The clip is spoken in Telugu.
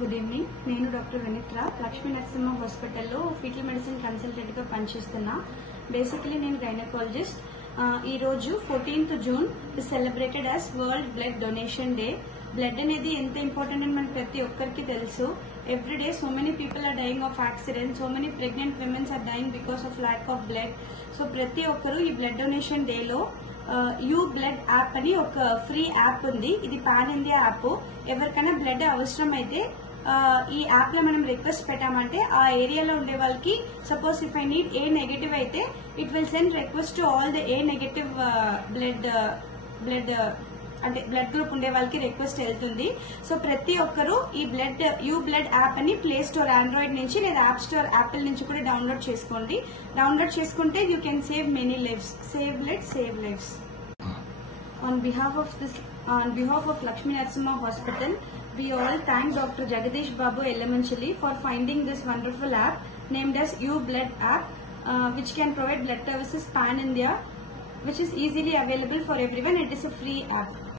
Good evening. నేను డాక్టర్ వినిత్ర లక్ష్మీ నరసింహ హాస్పిటల్లో ఫీటల్ మెడిసిన్ కన్సల్టెంట్ గా పనిచేస్తున్నా. బేసికలీ నేను గైనకాలజిస్ట్. ఈ రోజు 14th June is celebrated as world blood donation day. Blood అనేది ఎంత ఇంపార్టెంట్ అని మనకి ప్రతి ఒక్కరికి తెలుసు. Every day so many people are dying of accident, so many pregnant women's are dying because of lack of blood. So ప్రతి ఒక్కరు ఈ బ్లడ్ డొనేషన్ డే లో యూ బ్లడ్ యాప్ అని ఒక ఫ్రీ యాప్ ఉంది. ఇది పాన్ ఇండియా యాప్. ఎవరికైనా బ్లడ్ అవసరం అయితే ఈ యాప్ లో మనం రిక్వెస్ట్ పెట్టామంటే ఆ ఏరియాలో ఉండే వాళ్ళకి, suppose if I need A negative అయితే it will send request to all the A negative blood అంటే బ్లడ్ గ్రూప్ ఉండే వాళ్ళకి రిక్వెస్ట్ వెళ్తుంది. సో ప్రతి ఒక్కరు ఈ యూ బ్లడ్ యాప్ అని ప్లే స్టోర్ ఆండ్రాయిడ్ నుంచి లేదా యాప్ స్టోర్ యాపిల్ నుంచి కూడా డౌన్లోడ్ చేసుకోండి. డౌన్లోడ్ చేసుకుంటే you can save many lifes. Save blood, save lifes. On behalf of Lakshmi Narasimha Hospital, we all thank Dr. Jagadish Babu Ellamanchili for finding this wonderful app named as You Blood app, which can provide blood services pan India, which is easily available for everyone. It is a free app.